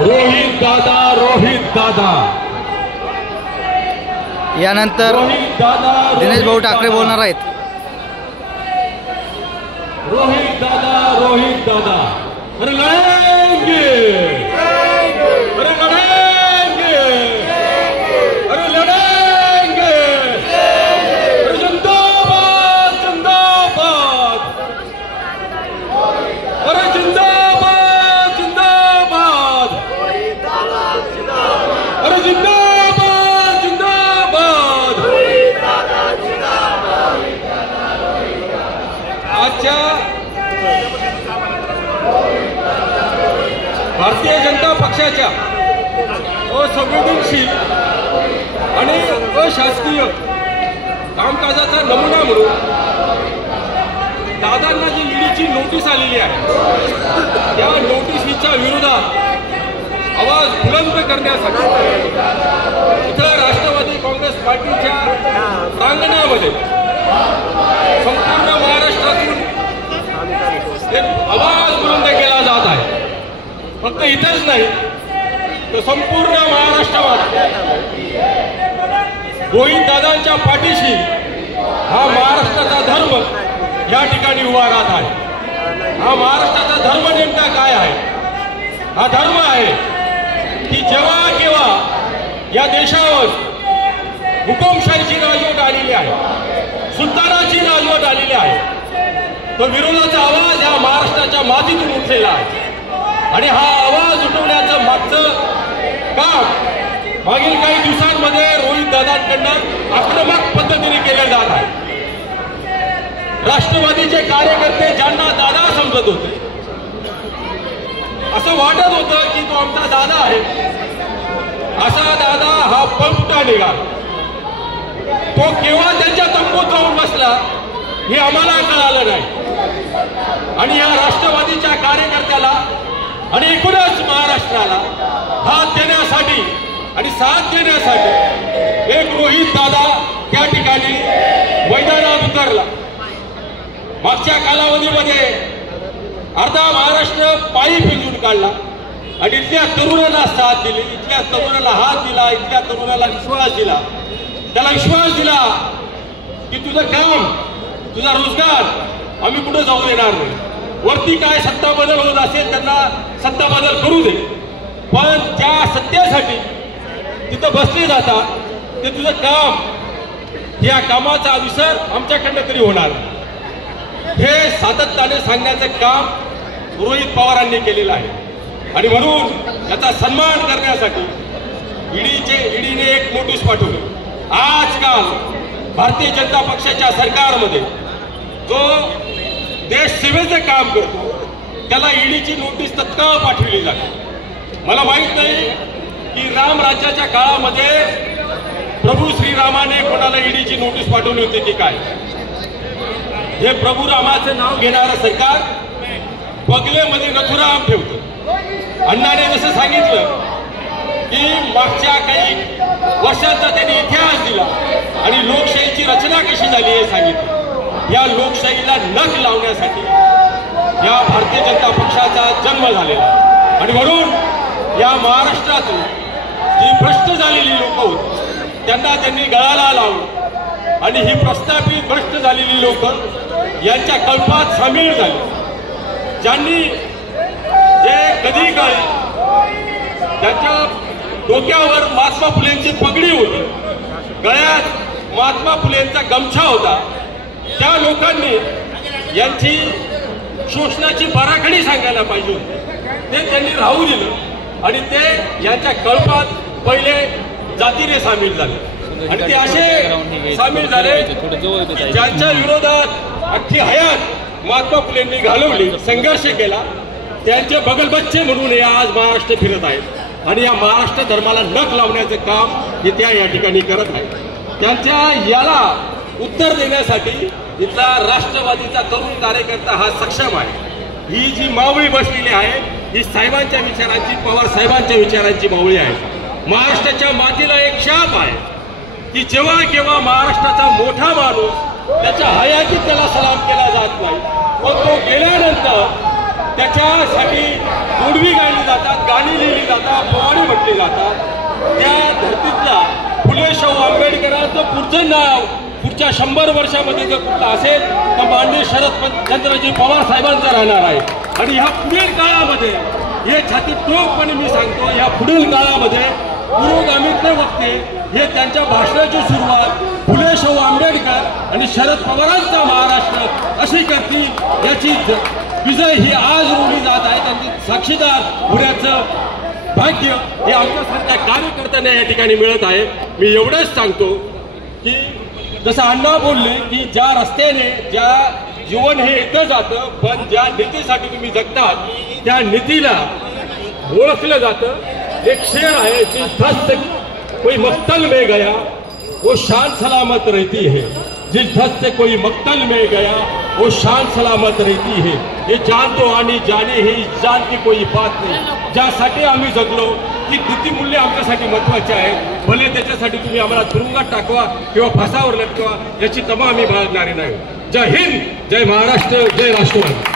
रोहित दादा यानंतर दिनेश भाऊ ठाकरे बोलणार आहेत। रोहित दादा अरे लढेंगे, अरे लढेंगे, अरे लढेंगे, अरे जिंदाबाद जिंदाबाद, अरे जिंदाबाद जिंदाबाद, अरे जिंदाबाद जिंदाबाद। आजच्या भारतीय जनता पक्षाच्या असंवेदनशील आणि अशासकीय कामकाजाचा नमुना म्हणून दादांना जी ईडीची नोटीस आलेली आहे त्या नोटिसीच्या विरोधात आवाज बुलंद करण्यासाठी इथं राष्ट्रवादी काँग्रेस पार्टीच्या प्रांगणामध्ये संपूर्ण महाराष्ट्रातून एक आवाज बुलंद केला जात आहे। फक्त इथेच नाही तर संपूर्ण महाराष्ट्रामध्ये रोहित दादांच्या पाठीशी हा महाराष्ट्राचा धर्म या ठिकाणी उभा राहत आहे। हा महाराष्ट्राचा धर्म नेमका काय आहे? हा धर्म आहे की जेव्हा केव्हा या देशावर हुकुमशाहीची राजवट आलेली आहे, सुलतानाची राजवट आलेली आहे, तो विरोधाचा आवाज या महाराष्ट्राच्या मातीतून उठलेला आहे आणि हा आवाज उठवण्याचं मागचं काम मागील काही दिवसांमध्ये रोहित दादांकडून आक्रमक पद्धतीने केलं जात आहे। राष्ट्रवादीचे कार्यकर्ते ज्यांना दादा समजत होते, असं वाटत होतं की तो आमचा दादा आहे, असा दादा हा पलटा निघाला। तो केव्हा त्यांच्या तंबूत जाऊन बसला हे आम्हाला कळालं नाही आणि या राष्ट्रवादीच्या कार्यकर्त्याला आणि एकूणच महाराष्ट्राला हात देण्यासाठी आणि साथ देण्यासाठी एक रोहित दादा त्या ठिकाणी मैदानात उतरला। मागच्या कालावधीमध्ये अर्धा महाराष्ट्र पायी पिंजून काढला आणि इथल्या तरुणांना साथ दिली, इथल्या तरुणाला हात दिला, इथल्या तरुणाला विश्वास दिला, त्याला विश्वास दिला की तुझं काम, तुझा रोजगार आम्ही कुठे जाऊ देणार नाही। वरती काय सत्ता बदल होत असेल त्यांना सत्ता बदल करू दे, पण त्या सत्तेसाठी तिथं बसले जातात ते तुझं काम, या कामाचा विसर आमच्याकडनं तरी होणार, हे सातत्याने सांगण्याचं काम रोहित पवारांनी केलेलं आहे। आणि म्हणून याचा सन्मान करण्यासाठी ईडीने एक नोटीस पाठवली। आजकाल भारतीय जनता पक्षाच्या सरकारमध्ये जो देश सेवेचं काम करतो त्याला ईडीची नोटीस तत्काळ पाठवली जाते। मला माहित नाही की राम राज्याच्या काळामध्ये प्रभू श्रीरामाने कोणाला ईडीची नोटीस पाठवली होती की काय। हे प्रभू रामाचं नाव घेणारं सरकार बगलेमध्ये नथुराम ठेवतं। अण्णाने जसं सांगितलं की मागच्या काही वर्षांचा त्यांनी इतिहास दिला आणि लोकशाहीची रचना कशी झाली हे सांगितलं। या लोकशाहीला नख लावण्यासाठी या भारतीय जनता पक्षाचा जन्म झालेला आणि म्हणून या महाराष्ट्रातून जी भ्रष्ट झालेली लोक होती त्यांना त्यांनी गळाला लावलं आणि ही प्रस्थापित भ्रष्ट झालेली लोक यांच्या कल्पात सामील झाली। ज्यांनी जे कधी काळी त्यांच्या डोक्यावर महात्मा फुलेंची पगडी होती, गळ्यात महात्मा फुलेंचा गमछा होता, त्या लोकांनी यांची शोषणाची बराखडी सांगायला पाहिजे होती, ते त्यांनी राहू दिलं आणि ते यांच्या कळपात पहिले जातीने सामील झाले आणि ते असे सामील झाले ज्यांच्या विरोधात अख्खी हयात महात्मा फुलेंनी घालवली, संघर्ष केला, त्यांचे बगलबच्चे म्हणून हे आज महाराष्ट्र फिरत आहेत आणि या महाराष्ट्र धर्माला नख लावण्याचं काम हे त्या या ठिकाणी करत आहेत। त्यांच्या याला उत्तर देण्यासाठी इथला राष्ट्रवादीचा तरुण कार्यकर्ता हा सक्षम आहे। ही जी मावळी बसलेली आहे ही साहेबांच्या विचारांची, पवार साहेबांच्या विचारांची मावळी आहे। महाराष्ट्राच्या मातीला एक शाप आहे की जेव्हा केव्हा महाराष्ट्राचा मोठा माणूस त्याच्या हयातीत त्याला सलाम केला जात नाही, पण तो गेल्यानंतर त्याच्यासाठी गुडवी गायली जातात, गाणी लिहिली जातात, जातात त्या धर्तीतला फुले शाहू आंबेडकरांचं पुढचं नाव पुढच्या 100 वर्षामध्ये जर कुठलं असेल तर माननीय शरदचंद्रजी पवार साहेबांचं राहणार आहे. आणि ह्या पुढील काळामध्ये हे छाती टोकपणे मी सांगतो, ह्या पुढील काळामध्ये पुरोगामीतले वक्ते हे त्यांच्या भाषणाची सुरुवात फुले शाहू आंबेडकर आणि शरद पवारांचा महाराष्ट्र अशी करतील याची विजय ही आज रोवली जात आहे. त्यांची साक्षीदार होण्याचं भाग्य हे आमच्यासारख्या कार्यकर्त्यांना या ठिकाणी मिळत आहे. मी एवढंच सांगतो की जसं अण्णा बोलले की ज्या रस्त्याने ज्या जीवन हे येतं जातं पण ज्या नीतीसाठी तुम्ही जगतात त्या नीतीला ओळखलं जातं. एक शेर आहे की धस्त कोई मक्तल में गया वो शान सलामत रहती है, जिस धस्त से कोई मक्तल में गया वो शान सलामत रहती है. ये जान तो आनी जाने है, इस जान की कोई बात नाही. ज्यासाठी आम्ही जगलो की नीतिमूल्य आमच्यासाठी महत्वाचे आहेत. भले त्याच्यासाठी तुम्ही आम्हाला तुरुंगात टाकवा किंवा फासावर लटकवा याची तमा आम्ही बाळगणारी नाही. जय हिंद, जय महाराष्ट्र, जय राष्ट्रवादी.